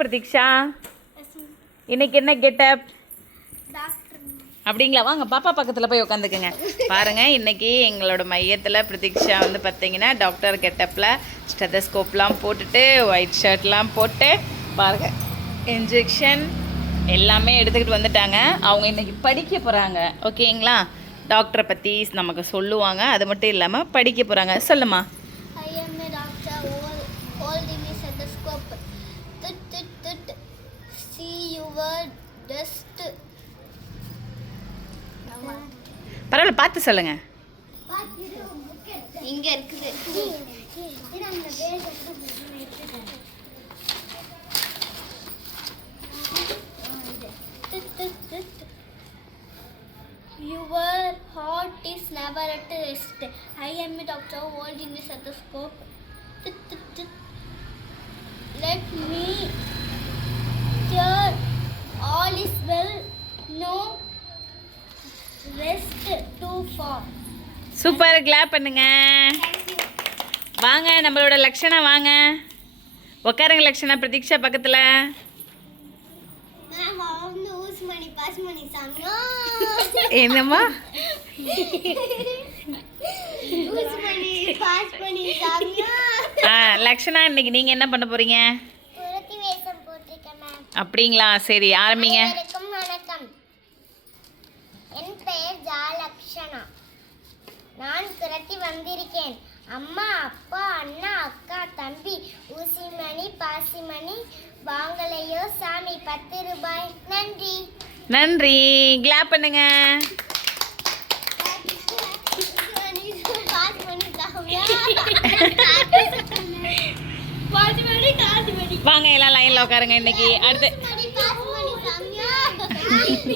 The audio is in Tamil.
பிரதீக்ஷா இன்னைக்கு என்ன கெட்டப் அப்படிங்களா? வாங்க பாப்பா பக்கத்தில் போய் உட்காந்துக்குங்க. பாருங்கள், இன்றைக்கி எங்களோட மையத்தில் பிரதீக்ஷா வந்து பார்த்தீங்கன்னா டாக்டர் கெட்டப்பில் ஸ்டெதஸ்கோப்லாம் போட்டுட்டு ஒயிட் ஷர்ட்லாம் போட்டு பாருங்கள் இன்ஜெக்ஷன் எல்லாமே எடுத்துக்கிட்டு வந்துட்டாங்க. அவங்க இன்றைக்கி படிக்க போகிறாங்க. ஓகேங்களா? டாக்டரை பற்றி நமக்கு சொல்லுவாங்க. அது மட்டும் இல்லாமல் படிக்க போகிறாங்க. சொல்லுமா. பரவாயில்ல, பார்த்து சொல்லுங்க. இங்க இருக்குது. Your heart is never at rest. I am a doctor holding the stethoscope. Let me hear all is well. No rest too far. Super, clap பண்ணுங்க. வாங்க நம்மளோட லக்ஷனா, வாங்க உட்காருங்க. லக்ஷனா பிரதீக்ஷா பக்கத்தில். என்னம்மா? லக்ஷனா, இன்னைக்கு நீங்கள் என்ன பண்ண போகிறீங்க? அப்படிங்களா? சரி, ஆரம்பிங்க. வணக்கம், என் பெயர் ஜாலக்ஷனா. நான் துரத்தி வந்திருக்கேன். அம்மா, அப்பா, அண்ணா, அக்கா, தம்பி, ஊசிமணி, பாசிமணி வாங்கலையோ சாமி, 10 ரூபாய். நன்றி. நன்றி, கிளாப் பண்ணுங்க. வாங்க எல்லாம் லைன்ல உட்காருங்க. இன்னைக்கு அடுத்து